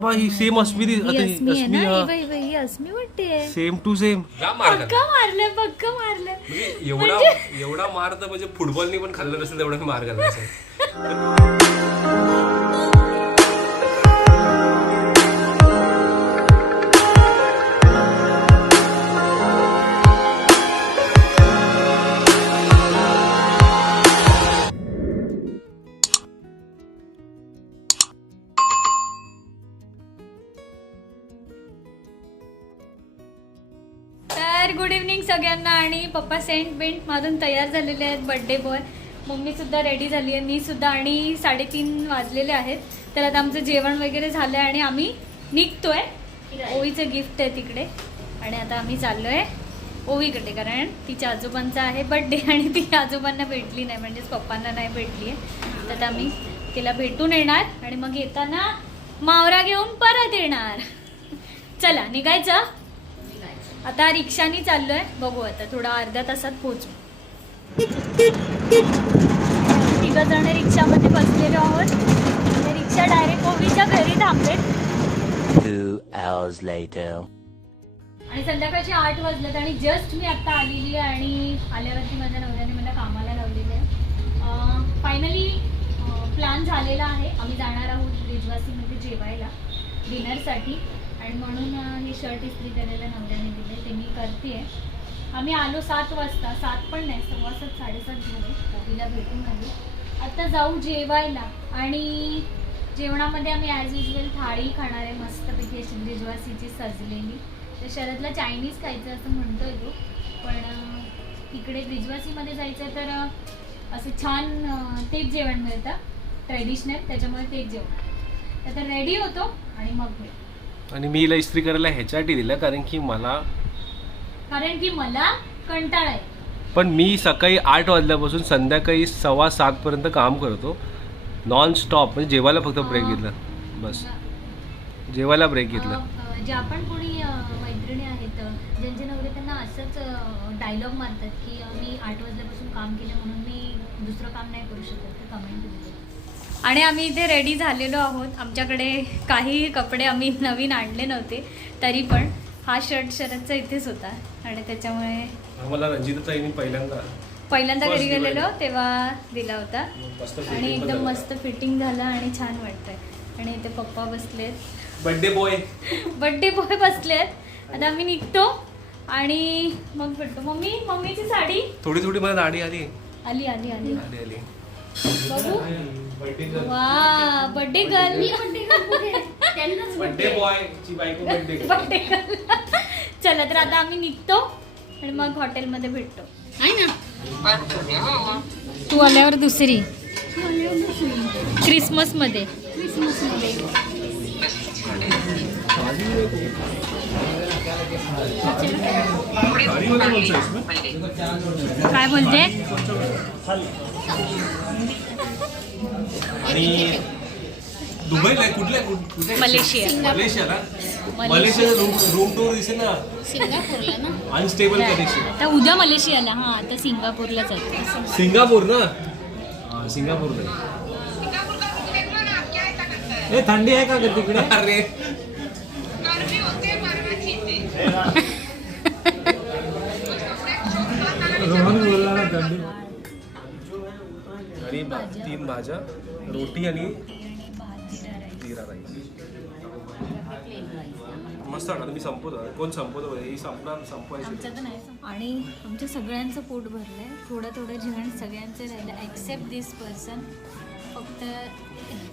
बा, ही सेम अस्मी दी- ही आता ही अस्मी आहे अस्मी, वाटते. सेम टू सेम पक्का मारलं पक्का मारलं. म्हणजे एवढा एवढा मार तर म्हणजे फुटबॉलनी पण खाल्लं नसेल तेवढा मी मार घालला सगळ्यांना आणि पप्पा सेंट बेंट मारून तयार झालेले आहेत बर्थडे बॉय. मम्मी सुद्धा रेडी झाली आहे मी सुद्धा आणि साडेतीन वाजलेले आहेत. तर आता आमचं जेवण वगैरे झालं आहे आणि आम्ही निघतोय. ओवीचं गिफ्ट आहे तिकडे. आणि आता आम्ही चाललोय ओवीकडे कारण तिच्या आजोबांचा आहे बर्थडे आणि ती आजोबांना भेटली नाही म्हणजेच पप्पांना नाही भेटली आहे. तर आता आम्ही तिला भेटून येणार आणि मग येताना मावरा घेऊन परत येणार. चला निघायचं. आता रिक्षानी चाललोय. बघू आता थोडा अर्ध्या तासात पोहोचू. तिघ जण रिक्षामध्ये बसलेलो आहोत. रिक्षा डायरेक्ट ओवीच्या घरी later. आणि संध्याकाळचे आठ वाजलेत आणि जस्ट मी आता आलेली आहे आणि आल्यावरती माझ्या नवऱ्याने मला कामाला लावलेलं आहे. फायनली प्लॅन झालेला आहे. आम्ही जाणार आहोत ब्रिजवासीमध्ये जेवायला डिनरसाठी आणि म्हणून हे शर्ट इस्त्री करायला नवऱ्याने दिले. ते मी करते आम्ही आलो सात वाजता. सात पण नाही सव्वा सात साडेसात झाले. कवीला भेटून आली. आता जाऊ जेवायला. आणि जेवणामध्ये आम्ही ॲज युजल थाळी खाणार आहे मस्तपैकी अशी ब्रिजवासीची सजलेली. तर शरदला चायनीज खायचं असं म्हणतोय तो. पण तिकडे ब्रिजवासीमध्ये जायचं तर असं छान तेच जेवण मिळतं. ट्रेडिशनल त्याच्यामुळे तेच जेवण. तर रेडी होतो आणि मग भेट. आणि मी हिला इस्त्री करायला ह्याच्यासाठी दिलं कारण की मला कारण की मला कंटाळा आहे. पण मी सकाळी आठ वाजल्यापासून संध्याकाळी सव्वा सात पर्यंत काम करतो. नॉन स्टॉप म्हणजे जेवायला फक्त ब्रेक घेतला. बस. जेवायला ब्रेक घेतला. अं, ज्या पण कोणी अं, मैत्रिणी आहेत अं, ज्यांचे नवरे त्यांना असंच डायलॉग मारतात की अं, मी आठ वाजल्यापासून काम केलं म्हणून मी दुसरं काम नाही करू शकत. ते कमेंट आणि आम्ही इथे रेडी झालेलो आहोत. आमच्याकडे काही कपडे आम्ही नवीन आणले नव्हते तरी पण हा शर्ट शरदचा इथेच होता. आणि त्याच्यामुळे आम्हाला पहिल्यांदा पहिल्यांदा घरी गेलेलो. तेव्हा दिला होता. आणि एकदम. मस्त फिटिंग झालं आणि छान वाटतंय. आणि इथे पप्पा बसलेत. बर्थडे बॉय बड्डे बॉय बसलेत. आता आम्ही निघतो आणि मग भेटतो मम्मी मम्मीची साडी. थोडी थोडी मला आली. आली आली आली. आली आली. बघू. वा बड्डे गर्ल बर्थडे बॉय ची बायको बर्थडे बड्डे गर्ल चला तर आता आम्ही निघतो आणि मग हॉटेलमध्ये भेटतो. तू आल्यावर दुसरी. क्रिसमसमध्ये काय बोलते? आणि दुबईला आहे? कुठल्या कुठ- मलेशिया. मलेशिया ना? मलेशिया. रूम रूम टूर दिसेल ना? सिंगापूरला ना? अनस्टेबल कनेक्शन आता उद्या मलेशियाला हा आता सिंगापूरला जातो सिंगापूर ना? हा, सिंगापूरला. ए थंडी आहे का तिकडे? अरे. रोहन बोलला ना थंडी. तीन भाज्या रोटी आणि जिरा राईस. मस्त वाटतं मी संपवतो. कोण संपवतो? ही संपणार संपवायची. आणि आमच्या सगळ्यांचं पोट भरलंय. थोडं थोडं जेवण सगळ्यांचं राहिलं एक्सेप्ट दिस पर्सन फक्त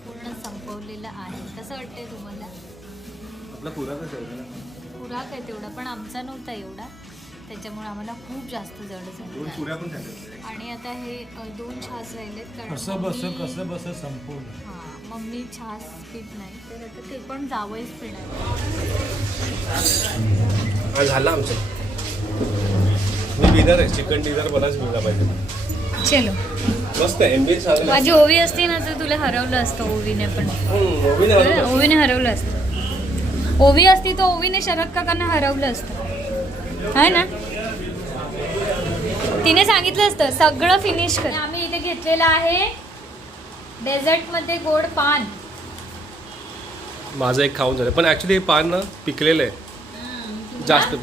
पूर्ण संपवलेलं आहे. कसं वाटतंय तुम्हाला? आपला पुरातच आहे. खुराक आहे तेवढा पण आमचा नव्हता एवढा. त्याच्यामुळे आम्हाला खूप जास्त जड दोन झालं आणि आता हे दोन छास राहिलेत कसं बस मम्मी- कसं बस संपवलं. हां मम्मी छास पित नाही. तर आता ते पण जावंच पिणार. हा झालं आमचं. मी विनर आहे चिकन डिनर मलाच मिळाला पाहिजे. चलो. मस्त चांगलं माझी ओवी असती ना तर तुला हरवलं असतं ओवीने पण. ओवीने हरवलं असतं. ओवी असती तर ओवीने शरद काकांना हरवलं असतं. आहे ना? तिने सांगितलं असतं सगळं फिनिश कर. आम्ही इथे घेतलेलं आहे डेझर्टमध्ये गोड पान. माझं एक खाऊन झालं. पण ॲक्च्युली हे पान ना पिकलेलं आहे. जास्त.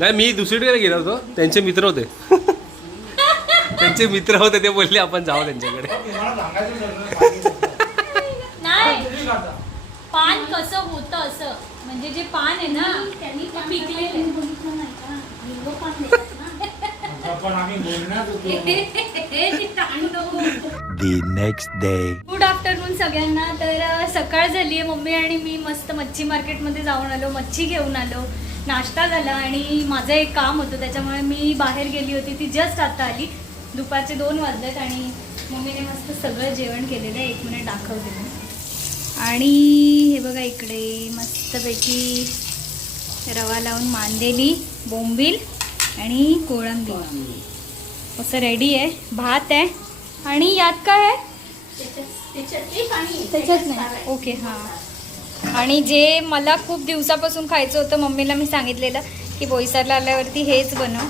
नाही मी दुसरीकडे गेलो होतो. त्यांचे मित्र होते. त्यांचे मित्र होते ते बोलले आपण जाऊ त्यांच्याकडे. नाही. पान कसं होतं असं? म्हणजे जे पान आहे ना त्यांनी पिकलेलं पण आम्ही The next day. Good afternoon सगळ्यांना. तर सकाळ झाली आहे मम्मी आणि मी मस्त मच्छी मार्केटमध्ये जाऊन आलो मच्छी घेऊन आलो. नाश्ता झाला आणि माझं एक काम होतं त्याच्यामुळे मी बाहेर गेली होती. ती जस्ट आता आली. दुपारचे दोन वाजलेत आणि मम्मीने मस्त सगळं जेवण केलेलं आहे. एक मिनिट दाखवते मी. आणि हे बघा इकडे मस्तपैकी रवा लावून मांदेली बोंबील आणि कोळंबी. असं रेडी आहे. भात आहे. आणि यात काय आहे? त्याच्यात नाही. ओके हां. आणि जे मला खूप दिवसापासून खायचं होतं मम्मीला मी सांगितलेलं की बोईसरला आल्यावरती हेच बनव.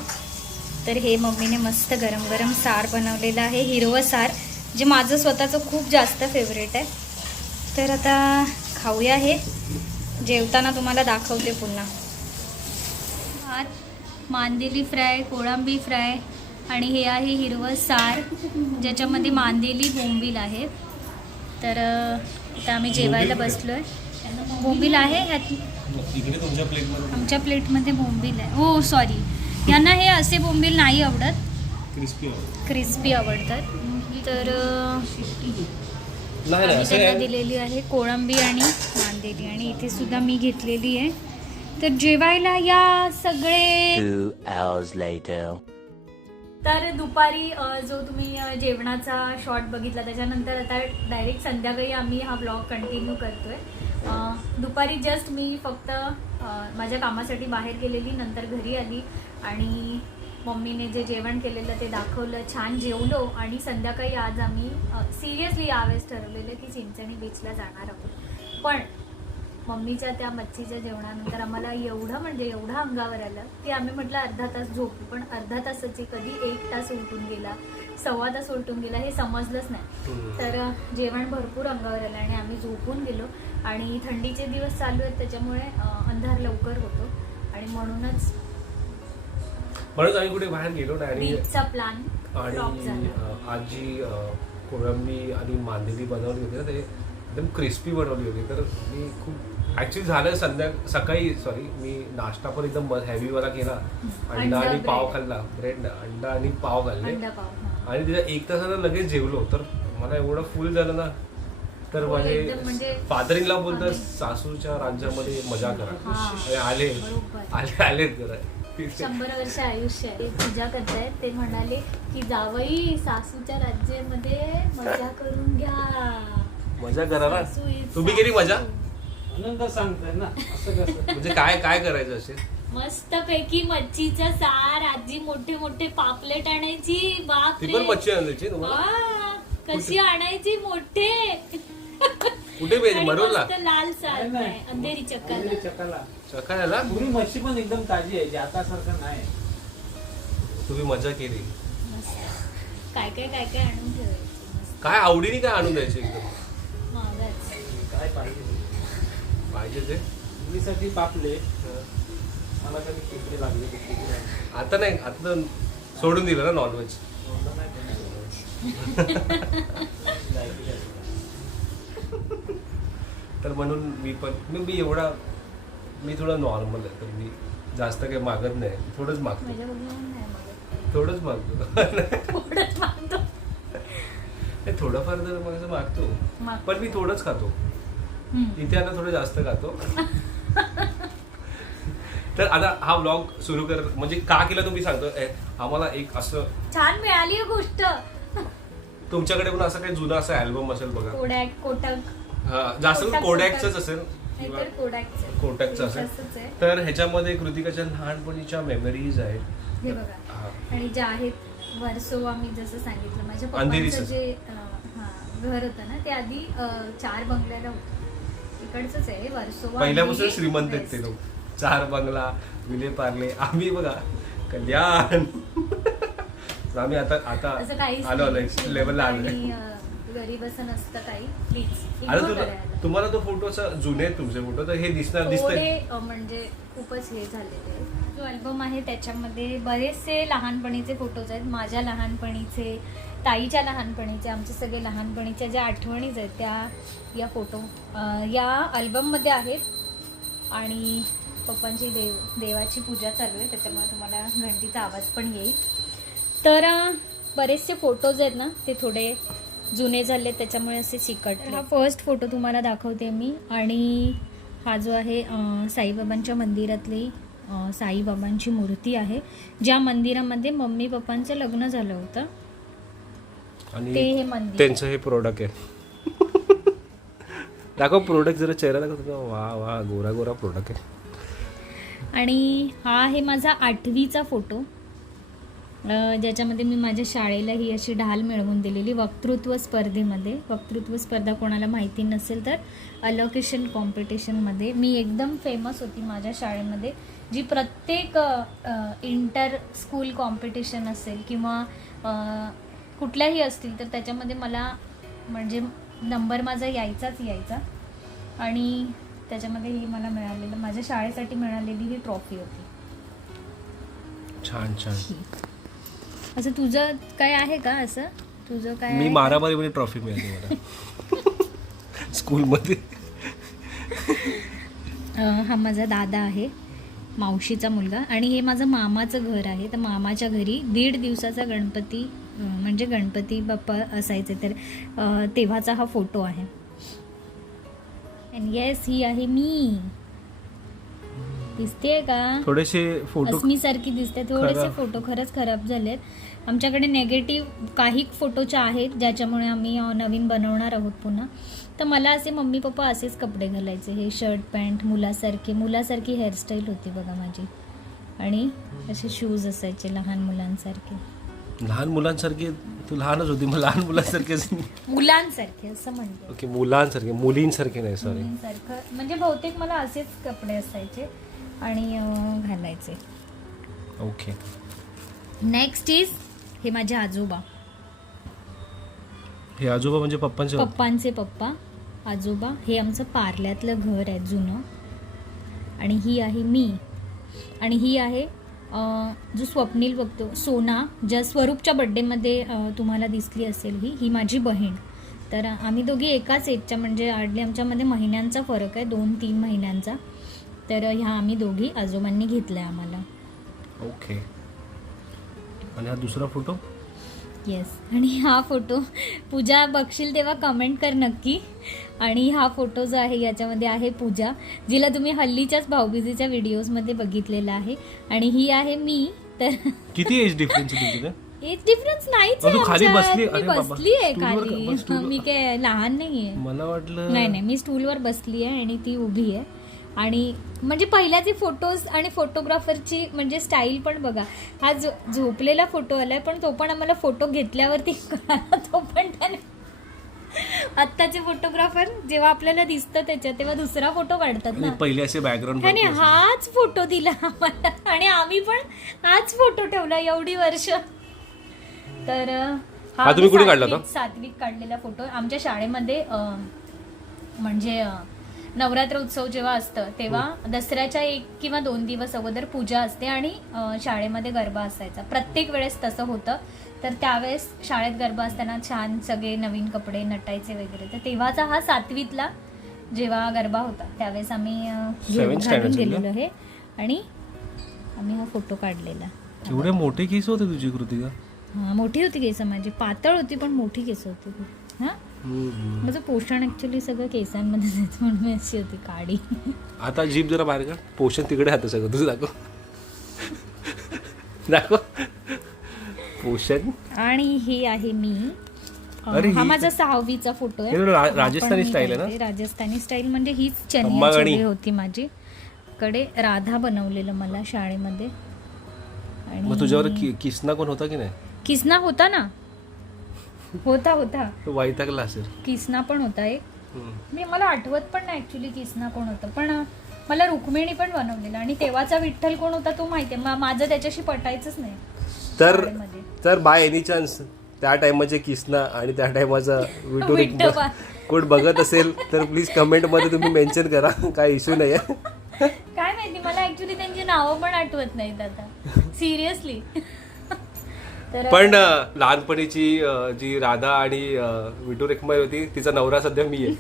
तर हे मम्मीने मस्त गरम गरम सार बनवलेलं आहे हिरवं सार जे माझं स्वतःचं खूप जास्त फेवरेट आहे. तर आता खाऊया हे. जेवताना तुम्हाला दाखवते पुन्हा. भात मांदेली फ्राय कोळंबी फ्राय आणि हे आहे हिरवं सार ज्याच्यामध्ये मांदेली बोंबील आहे. तर आता आम्ही जेवायला बसलो आहे बोंबील आहे आमच्या प्लेटमध्ये बोंबील आहे. हो सॉरी. यांना हे असे बोंबील नाही आवडत. क्रिस्पी क्रिस्पी आवडतात. तर आम्ही असं त्यांना दिलेली आहे कोळंबी आणि मांदेली आणि इथे सुद्धा मी घेतलेली आहे. तर जेवायला या सगळे. Two hours later. तर दुपारी अ, जो तुम्ही अ, जेवणाचा शॉट बघितला त्याच्यानंतर आता डायरेक्ट संध्याकाळी आम्ही हा ब्लॉग कंटिन्यू करतोय. अ, दुपारी जस्ट मी फक्त अ, माझ्या कामासाठी बाहेर गेलेली नंतर घरी आली आणि मम्मीने जे जेवण केलेलं ते दाखवलं छान जेवलो आणि संध्याकाळी आज आम्ही सिरियसली यावेळेस ठरवलेलं की चिंचणी बीचला जाणार आहोत. पण मम्मीच्या त्या मच्छीच्या जेवणानंतर आम्हाला एवढं म्हणजे एवढं अंगावर आलं की आम्ही म्हटलं अर्धा तास झोपू पण अर्धा तासाची कधी एक तास उलटून गेला सव्वा तास उलटून गेला हे समजलंच नाही. तर जेवण भरपूर अंगावर आलं आणि आम्ही झोपून गेलो आणि थंडीचे दिवस चालू आहेत त्याच्यामुळे अंधार लवकर होतो आणि म्हणूनच म्हणून आम्ही कुठे बाहेर गेलो नाही प्लॅन आणि आज कोळंबी आणि मांदेली बनवली होती ना ते एकदम क्रिस्पी बनवली होती. तर मी खूप ॲक्च्युली झालं संध्या सकाळी सॉरी मी नाश्ता पण एकदम हेवीवाला केला. अंडा आणि पाव. खाल्ला. ब्रेड अंडा आणि पाव खाल्ले. अंडा पाव हा. आणि त्याच्या एक तासानं लगेच जेवलो. तर मला एवढं फुल झालं ना. तर हो, माझे एकदम म्हणजे- फादरिंगला बोलतात आम्ही- सासूच्या राज्यामध्ये मजा करा. हा. आणि आले. बरोबर. आले आलेत जरा. शंभर वर्ष आयुष्य आहे. ते पूजा करतायत. ते म्हणाले की जावई सासूच्या राज्यामध्ये मजा करून घ्या. मजा करा ना. सासू is तुम्ही केली मजा? सासू. आनंद सांगताय ना असं कसं? म्हणजे काय काय करायचं असेल? मस्त पैकी मच्छीचा सार आजी मोठे मोठे पापलेट आणायची बाप ती पण मच्छी तुम्हाला? वा, कशी आणायची मोठे? कुठे पाहिजे? आणि मरोला मस्त लाल सार नाही, अंधेरी चक्कर अंधेरी चकाला सकाळला पुरी मच्छी पण एकदम ताजी आहे जातासारखं नाही तुम्ही मजा केली. काय काय काय काय आणून ठेवायची? मस्त. काय आवडीने काय आणून द्यायचे एकदम? महागाच काय पाहिजे? पाहिजे ते मुलीसाठी पापले मला कधी खेकडे लागले की खेकडे लागले. आता नाही आता सोडून दिलं ना नॉनव्हेज एवढं नाही बनवलं. जायची काय. तर म्हणून मी पण मी मी एवढा मी थोडा नॉर्मल आहे तर मी जास्त काही मागत नाही थोडंच मागतो माझ्या बघून नाही मागत थोडंच मागतो थोडंच मागतो नाही, थोडंफार तर माझं मागतो माग. पण मी थोडंच खातो इथे आता थोडं जास्त खातो. तर आता हा ब्लॉग सुरू कर म्हणजे का केला तुम्ही सांगतो? ए, आम्हाला एक असं छान मिळाली ही गोष्ट. तुमच्याकडे पण असं काही जुना असा अल्बम असेल बघा. कोडॅक कोटक. हा, जास्त कोटक- कोडॅकच कोटक. असेल किंवा नाहीतर कोडॅकचं कोटकचं असेल. तर ह्याच्यामध्ये कृतिकाच्या लहानपणीच्या मेमरीज आहेत. हे बघा. हा. आणि जे आहेत वर्सोवा मी जसं सांगितलं माझ्या अंधेरीचं. पप्पांचं जे अं, हा, घर होतं ना ते आधी अं, चार बंगल्याला होतं. इकडचंच आहे वर्सोवा पहिल्यापासून श्रीमंत आहेत ते. लोक. चार बंगला विले पार्ले आम्ही बघा कल्याण. आम्ही आता आता असं आलो आलो नाही. लेवलला आलो. आणि, अं, घरी बसून असतं काही. प्लीज तुला तुम्हाला तो फोटो असा जुने तुमचे फोटो तर हे दिसणार दिसतंय. अ, म्हणजे खूपच हे झालेले. जो अल्बम आहे त्याच्यामध्ये बरेचसे लहानपणीचे फोटोज आहेत. माझ्या लहानपणीचे ताईच्या लहानपणीच्या आमचे सगळे लहानपणीच्या ज्या आठवणीज आहेत त्या या फोटो या अल्बममध्ये आहेत. आणि पप्पांची देव देवाची पूजा चालू आहे त्याच्यामुळे तुम्हाला घंटीचा आवाज पण येईल. तर बरेचसे फोटोज आहेत ना ते थोडे जुने झाले त्याच्यामुळे असे चिकट हा फर्स्ट फोटो तुम्हाला दाखवते मी. आणि हा जो आहे साईबाबांच्या मंदिरातली साईबाबांची मूर्ती आहे ज्या मंदिरामध्ये मम्मी पप्पांचं लग्न झालं होतं. ते आणि हे मंदिर. त्यांचं हे प्रोडक्ट आहे. दाखव प्रोडक्ट जरा चेहरा दाखव तुझा. वा वा गोरा गोरा प्रोडक्ट आहे. आणि हा आहे माझा आठवीचा फोटो अ, ज्याच्यामध्ये मी माझ्या शाळेला ही अशी ढाल मिळवून दिलेली वक्तृत्व स्पर्धेमध्ये. वक्तृत्व स्पर्धा कोणाला माहिती नसेल तर अलोकेशन कॉम्पिटिशनमध्ये मी एकदम फेमस होती माझ्या शाळेमध्ये जी प्रत्येक इंटर स्कूल कॉम्पिटिशन असेल किंवा अ, कुठल्याही असतील तर त्याच्यामध्ये मला म्हणजे नंबर माझा यायचाच यायचा. आणि त्याच्यामध्ये ही मला मिळालेलं माझ्या शाळेसाठी मिळालेली ही ट्रॉफी होती. छान छान. असं तुझं काय आहे का असं? तुझं काय मी? मारामारीमध्ये ट्रॉफी मिळाली मला. स्कूलमध्ये. हा माझा दादा आहे मावशीचा मुलगा. आणि हे माझं मामाचं घर आहे. तर मामाच्या घरी दीड दिवसाचा गणपती म्हणजे गणपती बाप्पा असायचे तर तेव्हाचा हा फोटो आहे. येस ही आहे मी. दिसते का? थोडेसे फोटो अस्मी सारखी दिसते. थोडेसे. फोटो खरंच खराब झालेत. आमच्याकडे नेगेटिव्ह काही फोटोचे आहेत ज्याच्यामुळे आम्ही नवीन बनवणार आहोत पुन्हा. तर मला असे मम्मी पप्पा असेच कपडे घालायचे. हे शर्ट पॅन्ट मुलासारखे मुलासारखी हेअरस्टाईल होती बघा माझी. आणि असे शूज असायचे लहान मुलांसारखे. लहान मुलांसारखे तू लहानच होती मग लहान मुलांसारखे मुलांसारखे असं म्हणते ओके मुलांसारखे मुलींसारखे नाही सॉरी मुलींसारखं म्हणजे बहुतेक मला असेच कपडे असायचे आणि अं, घालायचे. ओके. नेक्स्ट इज हे माझे आजोबा. हे आजोबा म्हणजे पप्पांचे होते. पप्पांचे पप्पा आजोबा. हे आमचं पार्ल्यातलं घर आहे जुनं. आणि ही आहे मी. आणि ही आहे जो स्वप्नील बघतो सोना ज्या स्वरूपच्या बड्डेमध्ये तुम्हाला दिसली असेल ही ही माझी बहीण. तर आम्ही दोघी एकाच एजच्या म्हणजे आडली आमच्यामध्ये महिन्यांचा फरक आहे दोन तीन महिन्यांचा. तर ह्या आम्ही दोघी आजोबांनी घेतल्या आम्हाला. ओके. आणि हा दुसरा फोटो? येस आणि हा फोटो पूजा बघशील तेव्हा कमेंट कर नक्की. आणि हा फोटो जो आहे याच्यामध्ये आहे पूजा जिला तुम्ही हल्लीच्याच भाऊबीजेच्या व्हिडिओजमध्ये बघितलेला आहे आणि ही आहे मी तर किती एज डिफरन्स एज डिफरन्स नाहीच आहे. बसली? मी आहे? खाली. मी काय लहान नाही आहे मला वाटलं नाही नाही मी स्टूलवर बसली आहे आणि ती उभी आहे आणि म्हणजे पहिल्याचे फोटोज आणि फोटोग्राफरची म्हणजे स्टाईल पण बघा हा झोपलेला फोटो आलाय पण तो पण आम्हाला फोटो घेतल्यावरती तो पण त्याने आत्ताचे फोटोग्राफर जेव्हा आपल्याला दिसतं त्याच्यात तेव्हा दुसरा फोटो काढतात आणि ना. पहिले असे बॅकग्राऊंड त्याने हाच फोटो दिला आम्हाला. आणि आम्ही पण हाच फोटो ठेवला एवढी वर्ष. तर हा तुम्ही कुठे काढला सातवीत काढलेला फोटो आमच्या शाळेमध्ये म्हणजे नवरात्र उत्सव जेव्हा असतं तेव्हा दसऱ्याच्या एक किंवा दोन दिवस अगोदर पूजा असते आणि शाळेमध्ये गरबा असायचा. प्रत्येक वेळेस तसं होतं. तर त्यावेळेस शाळेत गरबा असताना छान सगळे नवीन कपडे नटायचे वगैरे. तर तेव्हाचा हा सातवीतला जेव्हा गरबा होता त्यावेळेस आम्ही घालून गेलेलो आहे. आणि आम्ही हा फोटो काढलेला. एवढे मोठे केस होते तुझी कृतिका? हा मोठी होती केस. माझी पातळ होती पण मोठी केस होती. हा. माझं पोषण ऍक्च्युली सगळं केसांमध्ये म्हणून मी अशी होती काळी आता जीप जरा बाहेर काढ. पोषण तिकडे हात सगळं. तुझं दाखव. दाखव. पोषण. आणि ही आहे मी. अरे हा ही माझा सहावीचा फोटो आहे. हे रा- राजस्थानी style आहे ना? राजस्थानी स्टाईल म्हणजे हीच अंबागणी. चनिया होती माझी. कडे राधा बनवलेलं मला शाळेमध्ये. मग तुझ्यावर कि- किसना कोण होता की नाही? किसना होता ना. होता होता. तो वैतागला असेल. किसना पण होता एक. मी मला आठवत पण नाही ऍक्च्युली किसना कोण होतं. पण मला रुक्मिणी पण बनवलेला आणि तेव्हाचा विठ्ठल कोण होता तो माहितीये. मा- माझं त्याच्याशी पटायचंच नाही. तर शाळेमध्ये. तर बाय एनी चान्स त्या टायमाचे किसना आणि त्या टायमाचा विठोबा. कोण बघत असेल तर प्लीज कमेंटमध्ये तुम्ही मेन्शन करा. काय इश्यू नाही आहे काय माहिती मला ऍक्च्युली त्यांची नावं पण आठवत नाहीत आता. सिरियसली पण लहानपणीची जी राधा आणि विटू रेखमाई होती तिचा नवरा सध्या मी आहे.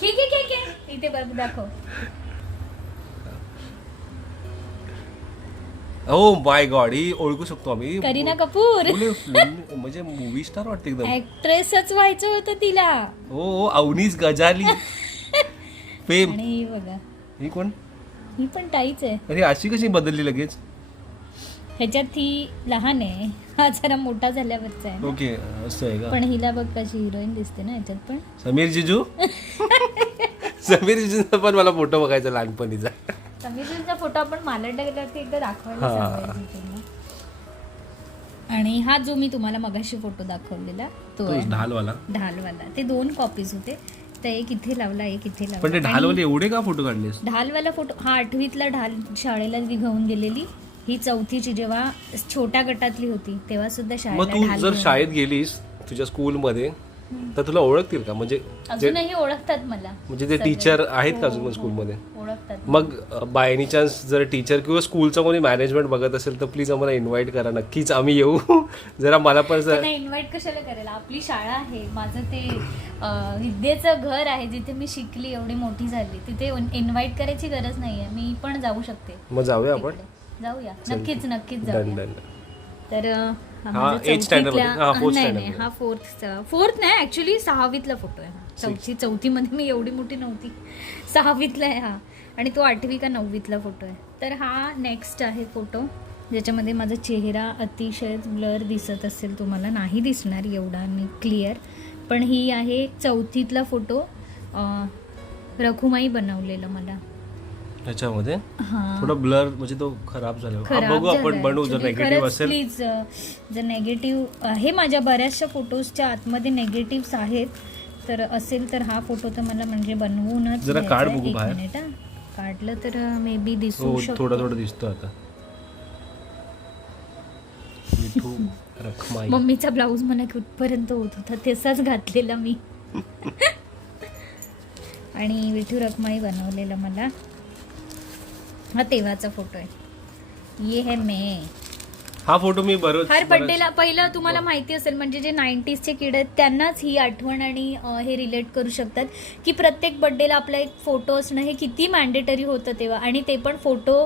ठीक आहे ठीक आहे इथे बघ दाखव. हो माय गॉड ही ओळखू शकतो आम्ही. करीना कपूर. म्हणजे मूवी स्टार वाटते एकदम. ऍक्ट्रेसच व्हायचं होतं तिला. हो हो अवनीस गजाली. फेम आणि ही बघा. ही कोण? ही पण ताईच आहे. अरे अशी कशी बदलली लगेच? ह्याच्यात ती लहान आहे. हा जरा मोठा झाल्यावरचा आहे. ओके असं आहे का? पण हिला बघ कशी हिरोईन दिसते ना ह्याच्यात पण. समीर जिजू? समीर जिजूचा पण मला फोटो बघायचा लहानपणीचा. समीरचा फोटो आपण मालंडा गेल्यावरती एकदा दाखवायला हा. सांगायचं त्यांना. आणि हा जो मी तुम्हाला मगाशी फोटो दाखवलेला तो तो आहे. ढालवाला. ढालवाला. ते दोन कॉपीज होते. तर एक इथे लावला एक इथे पण ते लावला आणि ढालवाले एवढे का फोटो काढलेस? ढालवाला फोटो हा आठवीतला ढाल शाळेला घेऊन गेलेली. ही चौथीची जेव्हा छोट्या गटातली होती तेव्हा सुद्धा मग तू जर शाळेत गेलीस तुझ्या स्कूलमध्ये तर तुला ओळखतील का? म्हणजे जे- अजूनही ओळखतात मला. म्हणजे ते सगळे. टीचर आहेत का हो, अजून हो. स्कूलमध्ये? ओळखतात. मग बाय एनी चान्स जर टीचर किंवा स्कूलचं कोणी मॅनेजमेंट बघत असेल तर प्लीज आम्हाला इन्व्हाइट करा. नक्कीच आम्ही येऊ. जरा मला पण जर- त्यांना इन्व्हाइट कशाला करायला आपली शाळा आहे. माझं ते अं, विद्येचं घर आहे जिथे मी शिकली एवढी मोठी झाली. तिथे इन्व्हाइट करायची गरज नाहीये. मी पण जाऊ शकते. मग जाऊया आपण. तिकडे. जाऊया. नक्कीच नक्कीच डन जाऊया. डन. तर अं, हा हा, माझा eighth standard चौथीतला- मध्ये. हा, fourth नाही standard नाही मध्ये. हा फोर्थ फोर्थ नाही ऍक्च्युली सहावीतला फोटो आहे हा. चौथी चौथीमध्ये मी एवढी मोठी नव्हती. सहावीतला आहे हा. आणि तो आठवी का नववीतला फोटो आहे. तर हा नेक्स्ट आहे फोटो ज्याच्यामध्ये माझा चेहरा अतिशय ब्लर दिसत असेल तुम्हाला. नाही दिसणार एवढा मी क्लिअर पण ही आहे चौथीतला फोटो रखुमाई बनवलेलं मला. त्याच्यामध्ये. हा. थोडा ब्लर म्हणजे तो खराब झाला. हा, बघू आपण बनवू जर. नेगेटिव्ह असेल. प्लीज जर नेगेटिव्ह आहे माझ्या बऱ्याचशा फोटोजच्या आतमध्ये नेगेटिव्ह आहेत. तर असेल तर हा फोटो तर मला म्हणजे बनवूनच जरा काढ आहे. बघू बाहेर. हा. काढलं तर मे बी दिसू हो शकतो. थोडा थोडा दिसतो आता. मम्मीचा ब्लाऊज मला कुठपर्यंत होत होता तसाच घातलेला मी. आणि विठू रखमाई बनवलेला मला. हा तेव्हाचा फोटो आहे. ये है मैं. हा फोटो मी बरोच हर बर्थडेला पहिलं तुम्हाला माहिती असेल म्हणजे जे नाईन्टीजचे किड आहेत त्यांनाच ही आठवण आणि अं, हे रिलेट करू शकतात. की प्रत्येक बर्थडेला आपला एक फोटो असणं हे किती मॅन्डेटरी होतं तेव्हा. आणि ते पण फोटो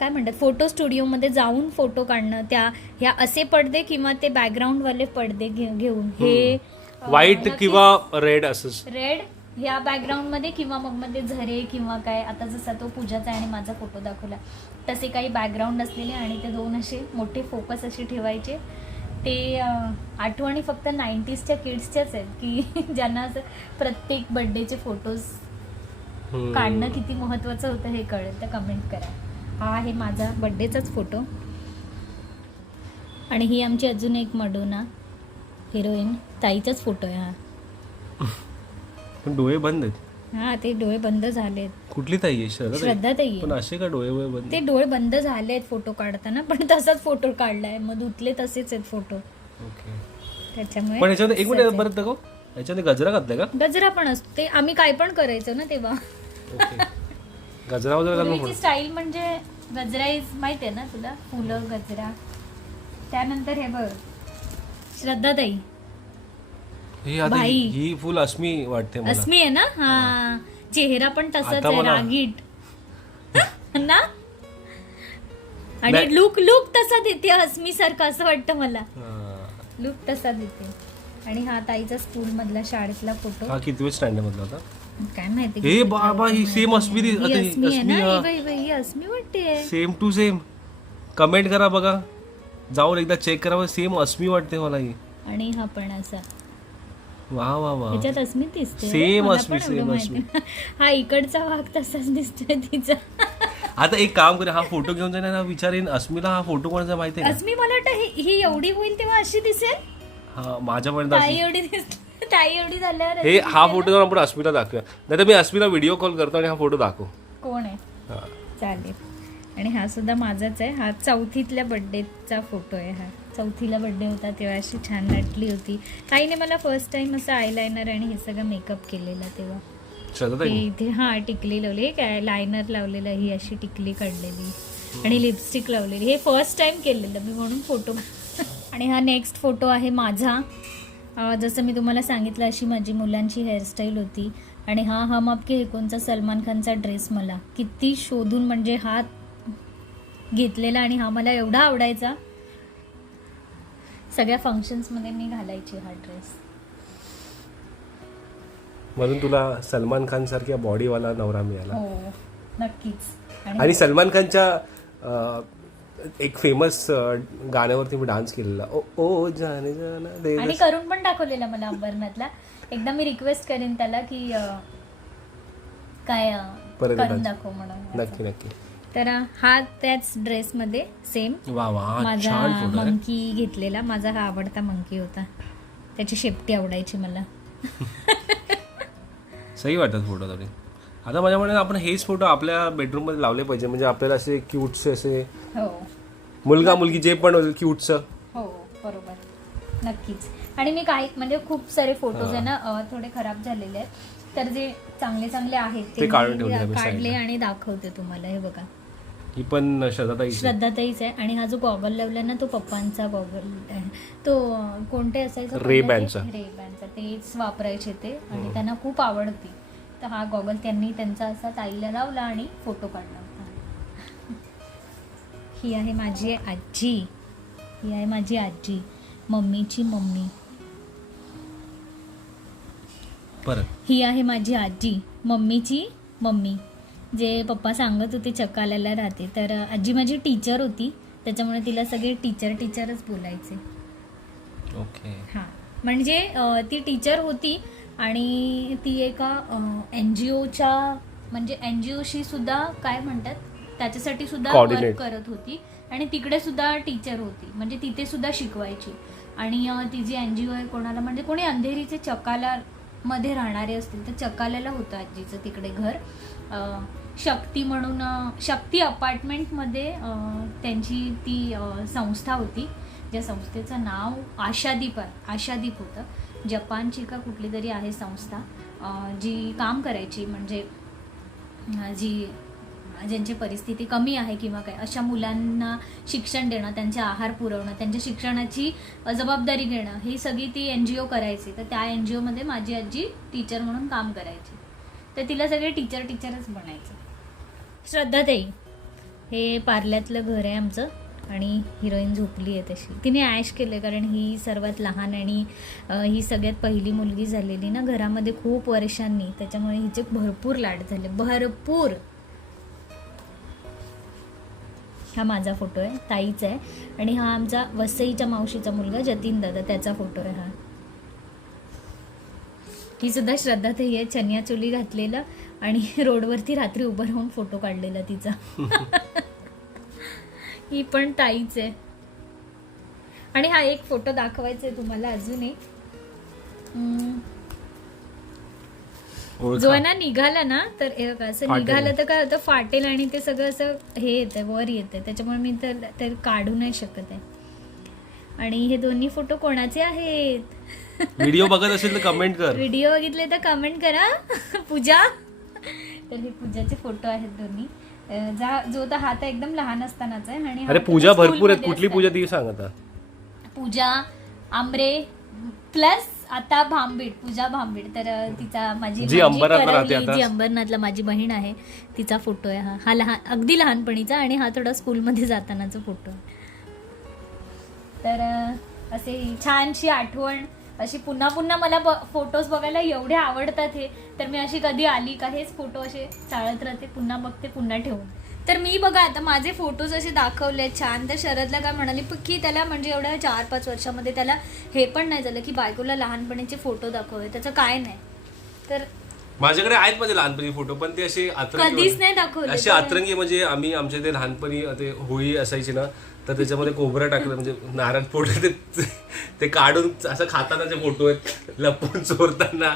काय म्हणतात? फोटो स्टुडिओमध्ये जाऊन फोटो काढणं त्या ह्या असे पडदे किंवा ते बॅकग्राऊंडवाले पडदे घे- घेऊन. हे व्हाईट किंवा रेड असंच. रेड ह्या बॅकग्राऊंडमध्ये किंवा मग मध्ये झरे किंवा काय आता जसा तो पूजाचा आणि माझा फोटो दाखवला तसे काही बॅकग्राऊंड असलेले आणि ते दोन असे मोठे फोकस असे ठेवायचे. ते आठवणी फक्त नाईन्टीजच्या किड्सच्याच आहेत की ज्यांना असं प्रत्येक बड्डेचे फोटोज. काढणं किती महत्त्वाचं होतं हे कळेल तर कमेंट करा. हा आहे माझा बड्डेचाच फोटो आणि ही आमची अजून एक मडोना हिरोईन ताईचाच फोटो आहे हा. पण डोळे बंद आहेत. हा ते डोळे बंद झालेत. कुठली ताई आहे? श्रद्धा ताई? श्रद्धा ताई पण. असे का डोळे वोळे बंद? ते डोळे बंद झालेत फोटो काढताना पण तसाच फोटो काढलाय. मग धुतले तसेच आहेत फोटो. ओके. त्याच्यामुळे पण याच्यामध्ये एक मिनिट. परत दाखव. याच्यामध्ये गजरा घातलाय का? गजरा पण असतो. ते आम्ही काय पण करायचो ना तेव्हा. ओके. गजरा वगैरे घालून पूर्वीची स्टाईल म्हणजे गजरा इज माहिती आहे ना तुला? फुलं गजरा. त्यानंतर हे बघ. श्रद्धा ताई. ही आता बाई. ही फुल अस्मी वाटते मला. अस्मी आहे ना? हा. चेहरा पण तसाच आता आहे मला- रागीट. ना? आणि नाही. लुक लुक तसा देते अस्मी सारखं असं वाटतं मला. हा. लुक तसा देते. आणि हा ताईचा स्कूल मधला शाळेतला फोटो हा किती स्टँडर्ड मधला होता काय माहिती. हे बाबा ही सेम अस्मी दि- ही आता ही अस्मी आहे अस्मी ना? हा. ही बाई- बाई, ही अस्मी वाटते. सेम टू सेम कमेंट करा बघा. जाऊन एकदा चेक करा सेम अस्मी वाटते मला ही. आणि हा पण असा. वा वा वा. ह्याच्यात अस्मी दिसते. Same मला अस्मी, पण एवढं same माहिती नाही. हा इकडचा भाग तसाच दिसतोय तिचा. आता एक काम करे हा फोटो घेऊन जाणार ना विचारेन अस्मीला हा फोटो कोणाचा माहिती आहे अस्मी मला वाटतं ही- ही एवढी होईल तेव्हा अशी दिसेल? हा माझ्यापर्यंत ताई एवढी दिसते ताई एवढी झाल्यावर हे हा फोटो जाऊन आपण अस्मीला दाखवूया. नाही तर मी अस्मीला व्हिडिओ कॉल करतो आणि हा फोटो दाखव? कोण आहे? हा. चालेल. आणि हा सुद्धा माझाच आहे. हा चौथीतल्या बर्थडेचा फोटो आहे हा. चौथीला बड्डे होता तेव्हा अशी छान नटली होती. ताईने मला फर्स्ट टाइम असं आयलायनर आणि हे सगळं मेकअप केलेला तेव्हा. ते इथे हा टिकली लावली. काय लायनर लावलेलं ही अशी टिकली काढलेली. आणि लिपस्टिक लावलेली. हे फर्स्ट टाइम केलेलं मी म्हणून फोटो आणि हा नेक्स्ट फोटो आहे माझा. जसं मी तुम्हाला सांगितलं अशी माझी मुलांची हेअरस्टाईल होती. आणि हा हम आपके हेकोनचा सलमान खानचा ड्रेस मला. किती शोधून म्हणजे हा घेतलेला आणि हा मला एवढा आवडायचा. सगळ्या फंक्शन्समध्ये मी घालायची हा ड्रेस म्हणून तुला सलमान खान सारख्या बॉडीवाला नवरा मिळाला. हो नक्कीच. आणि सलमान खानच्या एक फेमस गाण्यावरती मी डान्स केलेला. ओ ओ जाने आणि. करून पण दाखवलेला मला अंबरनाथला. एकदा मी रिक्वेस्ट करेन त्याला की काय करून. दाखव म्हणून. नक्की नक्की. तर हा त्याच ड्रेसमध्ये सेम वा वा माझा छान फोटो आहे. मंकी घेतलेला. माझा हा आवडता मंकी होता. त्याची शेपटी आवडायची मला. सही वाटतात फोटो तरी. आता माझ्या मनात आपण हेच फोटो आपल्या बेडरूममध्ये लावले पाहिजे. म्हणजे आपल्याला असे क्यूटसे असे हो. मुलगा मुलगी जे पण क्यूटस हो बरोबर. नक्कीच. आणि मी काही म्हणजे खूप सारे फोटोज आहे ना अं, थोडे खराब झालेले आहेत. तर जे चांगले चांगले आहेत ते काढून मी ठेवले आम्ही काढले. आणि दाखवते तुम्हाला. हे बघा. ही पण श्रद्धाताई श्रद्धाताईच आहे. आणि हा जो गॉगल लावला ना तो पप्पांचा गॉगल आहे. तो कोणते असायचा Ray-Ban चा. रे बॅनचा तेच वापरायचे ते. आणि त्यांना खूप आवडती. तर हा गॉगल त्यांनी त्यांचा असा ताईला लावला आणि फोटो काढला होता. ही आहे माझी आजी. ही आहे माझी आजी. मम्मीची मम्मी. ही आहे माझी आजी. मम्मीची मम्मी. जे पप्पा सांगत होते चकाल्याला राहते तर आजी माझी टीचर होती. त्याच्यामुळे तिला सगळे टीचर टीचरच बोलायचे. ओके हां. म्हणजे ती टीचर होती आणि ती एका एन जी ओच्या म्हणजे एन जी ओशी सुद्धा काय म्हणतात? त्याच्यासाठी सुद्धा. वर्क करत होती आणि तिकडे सुद्धा टीचर होती. म्हणजे तिथे सुद्धा शिकवायची. आणि ती जी एन जी ओ आहे कोणाला म्हणजे कोणी अंधेरीचे चकाला मध्ये राहणारे असतील तर चकाल्याला होतं आजीचं तिकडे घर. शक्ती म्हणून शक्ती अपार्टमेंटमध्ये त्यांची ती संस्था होती ज्या संस्थेचं नाव आशादीप आहे. आशादीप होतं. जपानची का कुठली तरी आहे संस्था जी काम करायची म्हणजे जी ज्यांची परिस्थिती कमी आहे किंवा काय अशा मुलांना शिक्षण देणं त्यांचे आहार पुरवणं त्यांच्या शिक्षणाची जबाबदारी घेणं ही सगळी ती एन जी ओ करायची. तर त्या एन जी ओमध्ये माझी आजी टीचर म्हणून काम करायची. तर तिला सगळे टीचर टीचरच बनायचं श्रद्धाताई हे पार्ल्यातलं घर आहे आमचं आणि हिरोईन झोपली आहे तशी. तिने ॲश केलं कारण ही सर्वात लहान आणि ही सगळ्यात पहिली मुलगी झालेली ना घरामध्ये खूप वर्षांनी. त्याच्यामुळे हिचे भरपूर लाड झाले. भरपूर. हा माझा फोटो आहे ताईचा आहे. आणि हा आमचा वसईच्या मावशीचा मुलगा जतीन दादा त्याचा फोटो आहे हा. ही सुद्धा श्रद्धा ताई आहे चनिया चोली घातलेला आणि रोडवरती रात्री उभं राहून फोटो काढलेला तिचा. ही पण ताईच आहे. आणि हा एक फोटो दाखवायचा आहे तुम्हाला अजून एक जो आहे ना निघाला ना तर असं. निघालं तर काय होतं फाटेल आणि ते सगळं असं हे येतं वर येतं त्याच्यामुळे मी तर काढू नाही शकत आहे. आणि हे दोन्ही फोटो कोणाचे आहेत? व्हिडिओ बघत असेल तर कमेंट कर. व्हिडिओ बघितले तर कमेंट करा. पूजा. तर हे पूजाचे फोटो आहेत दोन्ही. जा जो तर हा तर एकदम लहान असतानाच आहे आणि अरे पूजा भरपूर आहेत. कुठली. पूजा ती सांग आता. पूजा आंबरे प्लस आता भांबीड पूजा भांबीड. तर तिचा माझी. जी अंबरनाथला माझी बहीण आहे तिचा फोटो आहे हा. हा लहान अगदी लहानपणीचा आणि हा थोडा स्कूलमध्ये जातानाचा फोटो आहे. तर असे छानशी आठवण अशी पुन्हा पुन्हा मला फोटोज बघायला एवढे आवडतात हे तर मी अशी कधी आली का हेच फोटो असे चाळत राहते पुन्हा बघते पुन्हा ठेवून. तर मी बघा आता माझे फोटोज असे दाखवले छान. तर शरदला काय म्हणाली की त्याला म्हणजे एवढ्या चार पाच वर्षामध्ये त्याला हे पण नाही झालं की बायकोला लहानपणीचे फोटो दाखवले त्याचं काय नाही. तर माझ्याकडे आहेत माझे लहानपणी फोटो पण ते असे कधीच होते. नाही दाखवले असे तर- अतरंगी म्हणजे आम्ही आमच्या ते लहानपणी ते होळी असायची ना तर त्याच्यामध्ये कोबरा टाकलं म्हणजे नारायण फोटो ते ते काढून असं खातानाचे फोटो आहेत लपून चोरताना.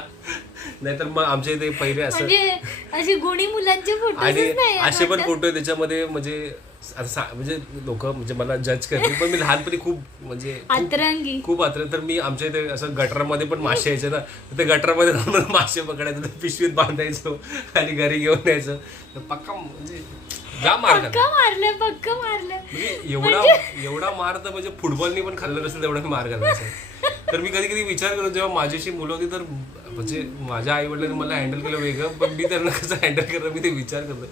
नाहीतर मग आमचे ते पहिले असं म्हणजे अशी गुणी मुलांचे फोटो आणि असे पण. फोटो आहे त्याच्यामध्ये म्हणजे म्हणजे लोक म्हणजे मला जज करतील पण मी लहानपणी खूप म्हणजे खूप- अतरंगी. खूप आत्र तर मी आमच्या इथे असं गटरामध्ये पण मासे यायचे ना तर ते गटरामध्ये जाऊन मासे पकडायचं पिशवीत बांधायचो आणि घरी घेऊन यायचं. तर पक्का म्हणजे जाम मार खाल्ला. पक्का मारलंय पक्का मारलंय. म्हणजे एवढा एवढा मार तर म्हणजे फुटबॉलनी पण खाल्लं नसेल तेवढा मी मार घालायचा. तर मी कधी कधी विचार करतो जेव्हा माझ्याशी मुलं होती तर म्हणजे माझ्या आई वडिलांनी मला हँडल केलं वेगळं पण मी त्यांना कसं हँडल करतो मी ते विचार करतो.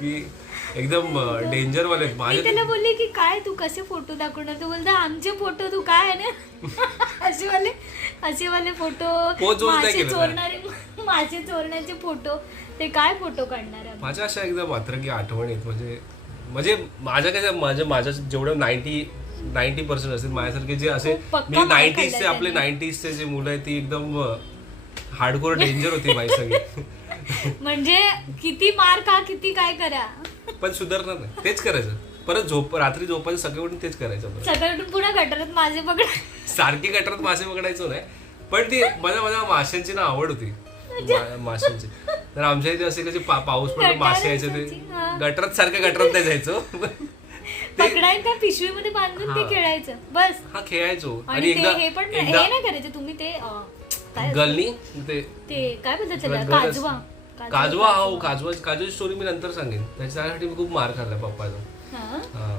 की एकदम डेंजर वाले आहेत. मी माझे त्याला बोलले की काय तू कसे फोटो दाखवणार? तू बोलता आमचे फोटो तू काय आहे ना? असे वाले असे वाले फोटो पोच नाही मासे केलं चोरणारे मासे चोरण्याचे फोटो ते काय फोटो काढणार आहे? माझ्या अशा एकदम अत्रकी आठवणी आहेत. म्हणजे म्हणजे माझ्या काय माझ्या माझ्या जेवढं नाईन्टी नाईन्टी पर्सेंट असतील माझ्यासारखे जे असे खूप पक्का मी मार नाईन्टीजचे खाल्लाय आपले त्यांनी. नाईन्टीजचे जे मुलं आहेत ती एकदम हार्डकोर डेंजर होती माझी सगळी. म्हणजे किती मार का किती काय करा. पण सुधारणार नाही. तेच करायचं. परत झोप रात्री झोपायचं सगळे उठून तेच करायचं परत. सकाळी उठून पुन्हा गटारात माझे पकड सारखी गटारात मासे पकडायचो नाही. पण ती मला माझ्या माशांची ना आवड होती. मा- माशांची. तर आमच्या इथे असे कसे पा- पाऊस पडतो मासे यायचे ते. हा. गटरात सारख्या गटरात नाही जायचो. ते पकडायला त्या पिशवीमध्ये बांधून ते हा. खेळायचं? बस. हा खेळायचो. आणि आणि ते एकदा हे पण एकदा हे नाही करायचं तुम्ही ते अं, काय असतं? गलनी ते ते काय बोलतात त्याला? तुला गरज- काजवा. काजवा हो काजवा काजूची स्टोरी मी नंतर सांगेन. त्याच्यासाठी मी खूप मार खाल्ला पप्पाचा.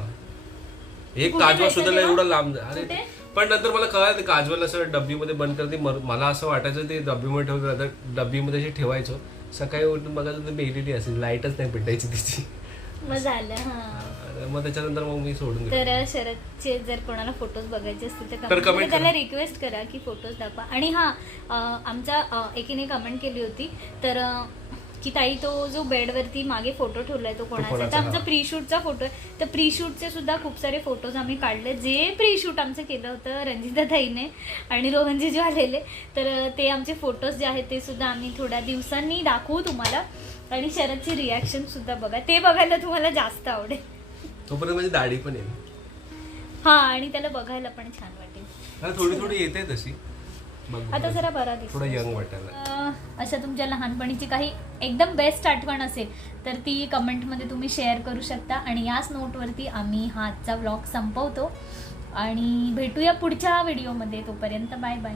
एक काजवा सुद्धा? एवढा लांब अरे? पण नंतर मला कळालं ते काजवाला असं डब्बीमध्ये बंद करते मला असं वाटायचं ते डब्बीमध्ये ठेवलं तर डब्बीमध्ये असे ठेवायचो. सकाळी उठून बघायचं ते बेलिटी असेल लाईटच नाही पेटायची तिची. मग त्याच्यानंतर मग मी सोडून तर शरदचे जर कोणाला फोटोज बघायचे असतील तर तर मध्ये त्याला. रिक्वेस्ट करा की फोटोज दाखवा. आणि हा अं, आमचा अं, एकीने कमेंट केली होती. तर की ताई तो जो बेडवरती मागे फोटो ठेवलाय तो कोणाचा? तर आमचा हा. प्री शूटचा फोटो आहे. तर प्री शूटचे सुद्धा खूप सारे फोटोज आम्ही काढले. जे प्री शूट आमचं केलं होतं रंजिता ताईने आणि रोहनजी जे आलेले तर ते आमचे फोटोज जे आहेत ते सुद्धा आम्ही थोड्या दिवसांनी दाखवू तुम्हाला. आणि शरदची रिॲक्शन सुद्धा बघा. ते बघायला तुम्हाला जास्त आवडेल. तोपर्यंत माझी दाढी पण येईल. हा आणि त्याला बघायला पण छान वाटेल. हा, थोडी थोडी येते तशी. आता जरा बरा दिसतो थोडं यंग वाटायला अशा तुमच्या लहानपणीची काही एकदम बेस्ट आठवण असेल तर ती कमेंटमध्ये तुम्ही शेअर करू शकता. आणि याच नोटवरती आम्ही हा आजचा व्लॉग संपवतो. आणि भेटूया पुढच्या व्हिडिओमध्ये तोपर्यंत बाय बाय